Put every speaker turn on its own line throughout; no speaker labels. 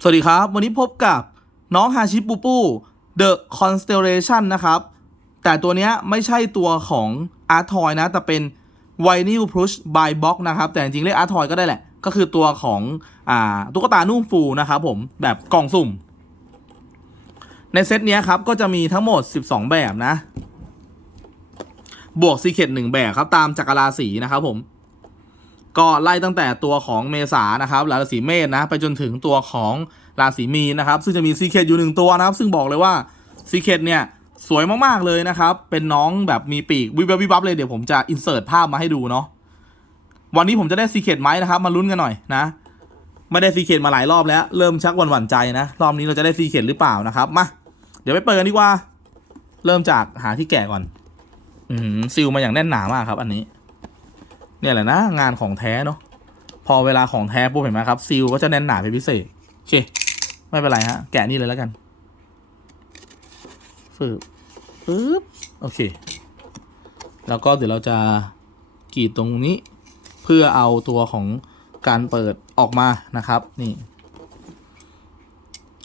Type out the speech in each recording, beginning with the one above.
สวัสดีครับ วันนี้พบกับน้องฮาชิปูปู The Constellation นะครับ แต่ตัวนี้ไม่ใช่ตัวของ Art Toy นะ แต่เป็น Vinyl Plush by Box นะครับ แต่จริงๆเรียก Art Toy ก็ได้แหละ ก็คือตัวของอ่าตุ๊กตานุ่มฟูนะครับผม แบบกล่องสุ่ม ในเซตเนี้ยครับ ก็จะมีทั้งหมด 12 แบบนะ บวกซีเค t หนึ่งแบบครับ ตามจักรราศีนะครับผม ก็ไล่ตั้งแต่ตัวของเมษานะครับราศีเมษนะไปจนถึงตัวของราศีมีนนะครับ ซึ่งจะมีซีเค t อยู่หนึ่งตัวนะครับ ซึ่งบอกเลยว่าซีเค t เนี่ยสวยมากๆเลยนะครับ เป็นน้องแบบมีปีกวิบวับวิบวับเลยเดี๋ยวผมจะอินเสิร์ตภาพมาให้ดูเนาะวันนี้ผมจะได้ซีเค t ไหมนะครับ มาลุ้นกันหน่อยนะ ไม่ได้ซีเค t มาหลายรอบแล้ว เริ่มชักหวั่นๆใจนะ รอบนี้เราจะได้ซีเค t หรือเปล่านะครับมาเดี๋ยวไปเปิดกันดีกว่า เริ่มจากหาที่แกะก่อน อืซิลมาอย่างแน่นหนามากครับ อันนี้ เนี่ยแหละนะงานของแท้เนาะพอเวลาของแท้ปุ๊บเห็นไหมครับซิลก็จะแน่นหนาเป็นพิเศษโอเคไม่เป็นไรฮะแกะนี่เลยแล้วกันฟืบปึ๊บโอเค แล้วก็เดี๋ยวเราจะกรีดตรงนี้ เพื่อเอาตัวของการเปิดออกมานะครับ นี่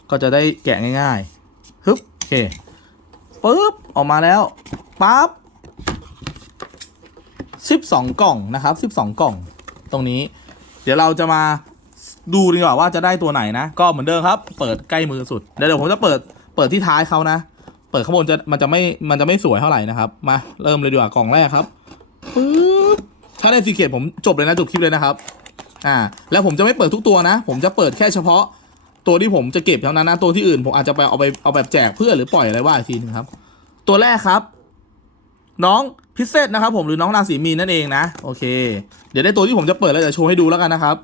ก็จะได้แกะง่ายๆฮึบโอเคปึ๊บออกมาแล้วปั๊บ 12 กล่องนะครับ 12 กล่องตรงนี้ เดี๋ยวเราจะมาดูดีกว่าว่าจะได้ตัวไหนนะ ก็เหมือนเดิมครับ เปิดใกล้มือสุดเดี๋ยวเดี๋ยวผมจะเปิดเปิดที่ท้ายเขานะ เปิดข้างบนจะมันจะไม่มันจะไม่สวยเท่าไหร่นะครับ มาเริ่มเลยดีกว่ากล่องแรกครับปึ๊บถ้าได้ซีเคทผมจบเลยนะจบคลิปเลยนะครับอ่าแล้วผมจะไม่เปิดทุกตัวนะ ผมจะเปิดแค่เฉพาะตัวที่ผมจะเก็บเท่านั้นนะตัวที่อื่นผมอาจจะไปเอาไปเอาแบบแจกเพื่อนหรือปล่อยอะไรว่าอีกทีนึงครับ ตัวแรกครับ น้องพิเศษนะครับผมหรือน้องราศีมีนนั่นเองนะโอเค เดี๋ยวได้ตัวที่ผมจะเปิดแล้วจะโชว์ให้ดูแล้วกันนะครับ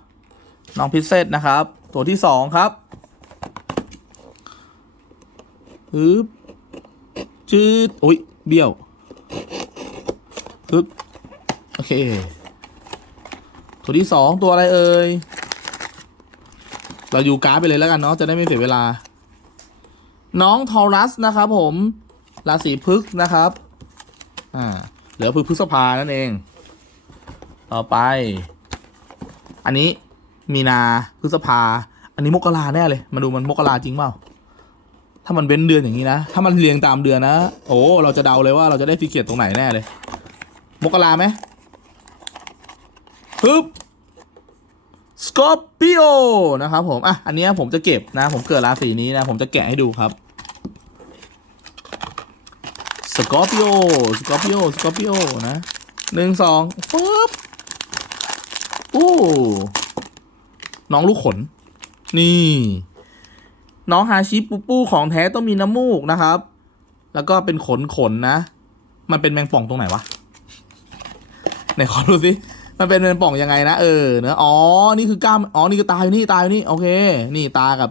น้องพิเศษนะครับ ตัวที่สองครับปึ๊บจืดโอ้ยเบี้ยวปึ๊บโอเค ตัวที่สองตัวอะไรเอ่ยเราอยู่การ์ดไปเลยแล้วกันเนาะจะได้ไม่เสียเวลา น้องทอรัสนะครับผมราศีพฤกษ์นะครับ อ่าเหลือพฤพฤษภานั่นเอง ต่อไป อันนี้มีนาพฤษภา อันนี้มกราแน่เลย มาดูมันมกราจริงเปล่าถ้ามันเว้นเดือนอย่างนี้นะ ถ้ามันเรียงตามเดือนนะ โอ้ เราจะเดาเลยว่าเราจะได้ฟิกเกตตรงไหนแน่เลย มกราไหมปึ๊บสกอร์ปิโอนะครับผม อะ อันนี้ผมจะเก็บนะ ผมเกิดราศีนี้นะ ผมจะแกะให้ดูครับ สกอร์ปิโอสกอร์ปิโอสกอร์ปิโอนะหนึ่งสองฟึบอู้น้องลูกขน นี่ น้องฮาชิปูปูของแท้ต้องมีน้ำมูกนะครับ แล้วก็เป็นขนขนนะ มันเป็นแมงป่องตรงไหนวะไหนขอดูสิมันเป็นแมงป่องยังไงนะเออเนอะอ๋อ นี่คือกล้ามอ๋อนี่คือตาอยู่นี่ตาอยู่นี่โอเค นี่ตากับ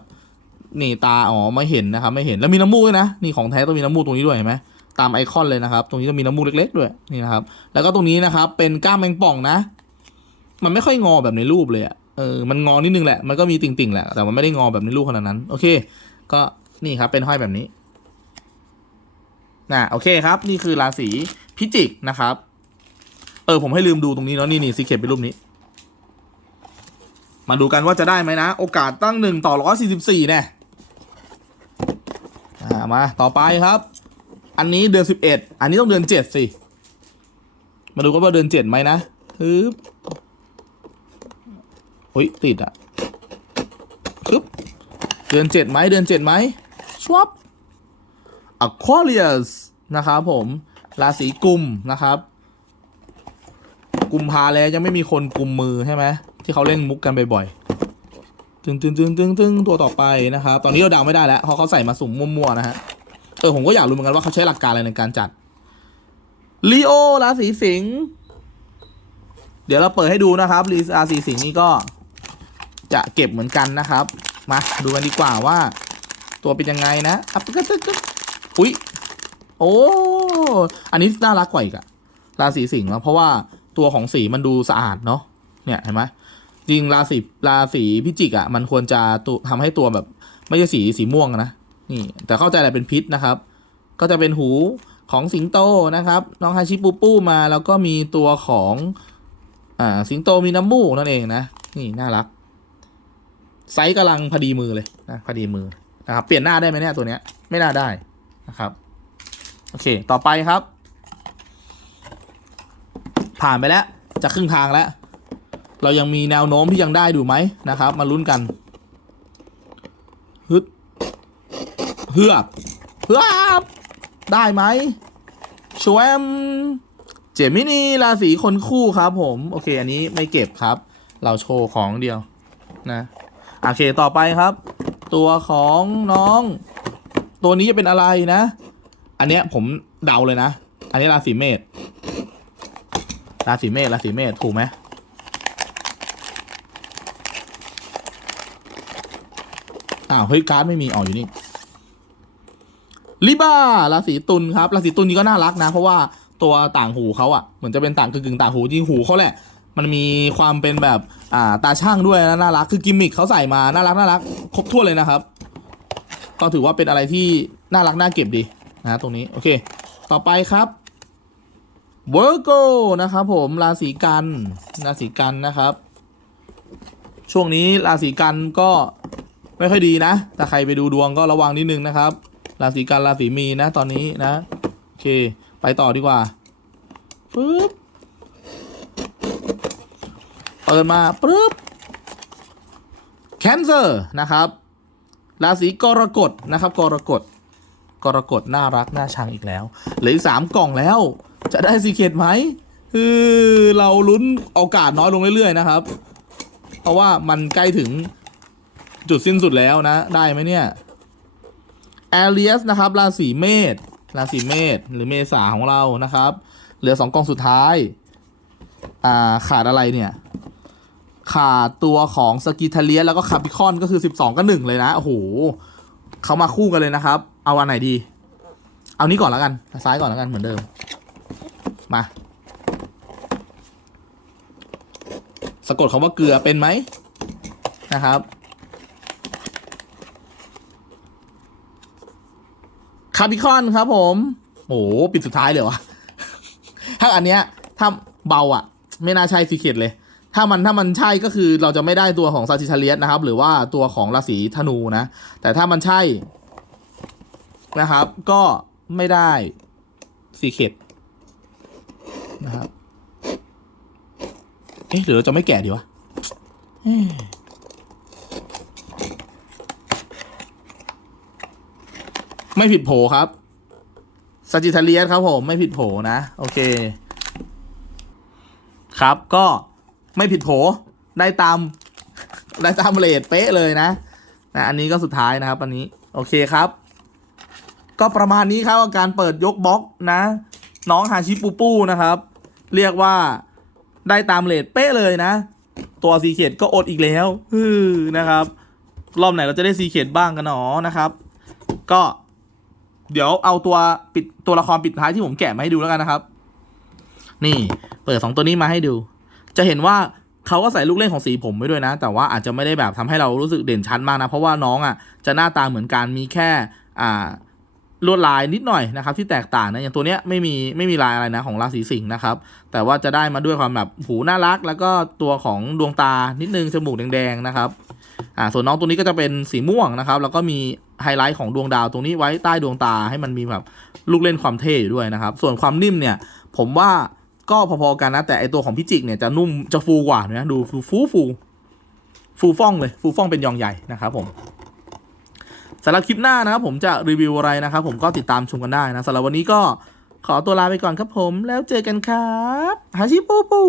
นี่ตาอ๋อไม่เห็นนะครับไม่เห็นแล้วมีน้ำมูกด้วยนะนี่ของแท้ต้องมีน้ำมูกตรงนี้ด้วยเห็นไหม ตามไอคอนเลยนะครับ ตรงนี้จะมีน้ำมูกเล็ก ๆ ด้วยนี่นะครับ แล้วก็ตรงนี้นะครับเป็นก้ามแมงป่องนะ มันไม่ค่อยงอแบบในรูปเลยอะเออมันงอนิดนึงแหละมันก็มีติ่งๆแหละแต่มันไม่ได้งอแบบในรูปขนาดนั้น โอเค ก็นี่ครับเป็นห้อยแบบนี้นะโอเคครับ นี่คือราศีพิจิกนะครับ เออผมให้ลืมดูตรงนี้เนาะนี่นี่ซีเคปเป็นรูปนี้ มาดูกันว่าจะได้ไหมนะ โอกาสตั้งหนึ่งต่อร้อยสี่สิบสี่เนี่ยมา ต่อไปครับ อันนี้เดือนสิบเอ็ดอันนี้ต้องเดือนเจ็ดสิ มาดูกันว่าเดือนเจ็ดไหมนะฮึบอุ้ยติดอะฮึบเดือนเจ็ดไหมเดือนเจ็ดไหมชวบ Aquarius นะครับผม ราศีกุมนะครับกุมภาแล้วยังไม่มีคนกุมมือใช่ไหมที่เขาเล่นมุกกันบ่อยๆตึงตึงตึงตึงตึงตัวต่อไปนะครับ ตอนนี้เราเดาไม่ได้แล้วเพราะเขาใส่มาสุ่มมั่วๆนะฮะ เออผมก็อยากรู้เหมือนกันว่าเขาใช้หลักการอะไรในการจัดลีโอราศีสิงห์เดี๋ยวเราเปิดให้ดูนะครับลีราศีสิงห์นี่ก็จะเก็บเหมือนกันนะครับ มาดูกันดีกว่าว่า ตัวเป็นยังไงนะอัปกะตึกกะอุ้ยโอ้อันนี้น่ารักกว่าอีกอะราศีสิงห์แล้วเพราะว่าตัวของสีมันดูสะอาดเนาะเนี่ยเห็นไหมจริงราศีราศีพิจิกอะมันควรจะตัวทำให้ตัวแบบ ไม่ใช่สีสีม่วงนะ นี่แต่เข้าใจแหละเป็นพิษนะครับ ก็จะเป็นหูของสิงโตนะครับ น้องฮาชิปูปูมาแล้วก็มีตัวของอ่าสิงโตมีน้ำมูกนั่นเองนะ นี่น่ารัก ไซส์กำลังพอดีมือเลยนะพอดีมือนะครับ เปลี่ยนหน้าได้ไหมเนี่ยตัวเนี้ย ไม่น่าได้นะครับ โอเค ต่อไปครับ ผ่านไปแล้ว จะครึ่งทางแล้ว เรายังมีแนวโน้มที่ยังได้ดูไหมนะครับ มาลุ้นกันฮึด เฮือบเฮือบได้ไหมชวมเจมินีราศีคนคู่ครับผม โอเค อันนี้ไม่เก็บครับ เราโชว์ของเดียวนะโอเคต่อไปครับ ตัวของน้อง ตัวนี้จะเป็นอะไรนะ อันเนี้ยผมเดาเลยนะ อันนี้ราศีเมษราศีเมษราศีเมษถูกไหมอ้าวเฮ้ยการ์ดไม่มีอ๋ออยู่นี่ ลิบ้าราศีตุลครับราศีตุลนี้ก็น่ารักนะ เพราะว่าตัวต่างหูเขาอะ่ะเหมือนจะเป็นต่างกึ่งต่างหูจริงหูเขาแหละ มันมีความเป็นแบบอ่าตาช่างด้วยนะน่ารักคือกิมมิคเขาใส่มาน่ารักน่ารักครบถ้วนเลยนะครับ ก็ถือว่าเป็นอะไรที่น่ารักน่าเก็บดีนะตรงนี้โอเค ต่อไปครับเวอร์โกนะครับผมราศีกันราศีกันนะครับ ช่วงนี้ราศีกันก็ไม่ค่อยดีนะถ้าใครไปดูดวงก็ระวังนิดนึงนะครับ ราศีกันราศีมีนะตอนนี้นะ โอเค ไปต่อดีกว่าปึ๊บเปิดมาปึ๊บแคนเซอร์นะครับราศีกรกฎนะครับ กรกฎกรกฎน่ารักน่าชังอีกแล้วเหลืออีกสามกล่องแล้ว จะได้ซีเคดไหมคือเราลุ้นโอกาสน้อยลงเรื่อยๆนะครับ เพราะว่ามันใกล้ถึงจุดสิ้นสุดแล้วนะ ได้ไหมเนี่ย แอเรียสนะครับราศีเมษราศีเมษหรือเมษาของเรานะครับ เหลือสองกองสุดท้ายอ่าขาดอะไรเนี่ย ขาดตัวของสกิทาเลียสแล้วก็คาปิคอนก็คือ 12ก็หนึ่งเลยนะ โอ้โหเขามาคู่กันเลยนะครับ เอาอันไหนดี เอานี้ก่อนแล้วกัน ซ้ายก่อนแล้วกันเหมือนเดิม มา สะกดคำว่าเกลือเป็นไหมนะครับ คาปิคอนครับผมโอ้โหปิดสุดท้ายเลยวะถ้าอันเนี้ยถ้าเบาอะ ไม่น่าใช่ซีเคดเลย ถ้ามันถ้ามันใช่ก็คือเราจะไม่ได้ตัวของซาจิทาเลียสนะครับ หรือว่าตัวของราศีธนูนะ แต่ถ้ามันใช่นะครับ ก็ไม่ได้ซีเคดนะครับ เอ๊ะหรือเราจะไม่แกะดีวะเอ๊ะ ไม่ผิดโผครับซาจิทาเลียสครับผมไม่ผิดโผนะ โอเค ครับก็ไม่ผิดโผได้ตาม ได้ตามเรทเป๊ะเลยนะนะ อันนี้ก็สุดท้ายนะครับ อันนี้ โอเคครับ ก็ประมาณนี้ครับกับการเปิดยกบล็อกนะ น้องฮาชิปูปูนะครับ เรียกว่าได้ตามเรทเป๊ะเลยนะ ตัวซีเ e ดก็อดอีกแล้วนะครับ รอบไหนเราจะได้ซีเ e ดบ้างกันหนอนะครับ ก็ เดี๋ยวเอาตัวปิดตัวละครปิดท้ายที่ผมแกะมาให้ดูแล้วกันนะครับ นี่เปิดสองตัวนี้มาให้ดู จะเห็นว่าเขาก็ใส่ลูกเล่นของสีผมไว้ด้วยนะ แต่ว่าอาจจะไม่ได้แบบทำให้เรารู้สึกเด่นชัดมากนะ เพราะว่าน้องอะจะหน้าตาเหมือนกันมีแค่อ่าลวดลายนิดหน่อยนะครับที่แตกต่างนะอย่างตัวเนี้ยไม่มีไม่มีลายอะไรนะของราศีสิงห์นะครับแต่ว่าจะได้มาด้วยความแบบหูน่ารัก แล้วก็ตัวของดวงตานิดนึงจมูกแดงๆนะครับ อ่าส่วนน้องตัวนี้ก็จะเป็นสีม่วงนะครับ แล้วก็มีไฮไลท์ของดวงดาวตรงนี้ไว้ใต้ดวงตาให้มันมีแบบลูกเล่นความเท่อยู่ด้วยนะครับ ส่วนความนิ่มเนี่ย ผมว่าก็พอๆกันนะ แต่ไอตัวของพิจิกเนี่ยจะนุ่มจะฟูกว่านะดูฟูฟู ฟูฟูฟ่องเลย ฟูฟ่องเป็นยองใหญ่นะครับผมสำหรับคลิปหน้านะครับผมจะรีวิวอะไรนะครับผมก็ติดตามชมกันได้นะสำหรับวันนี้ก็ขอตัวลาไปก่อนครับผม แล้วเจอกันครับ ฮาชิปูปู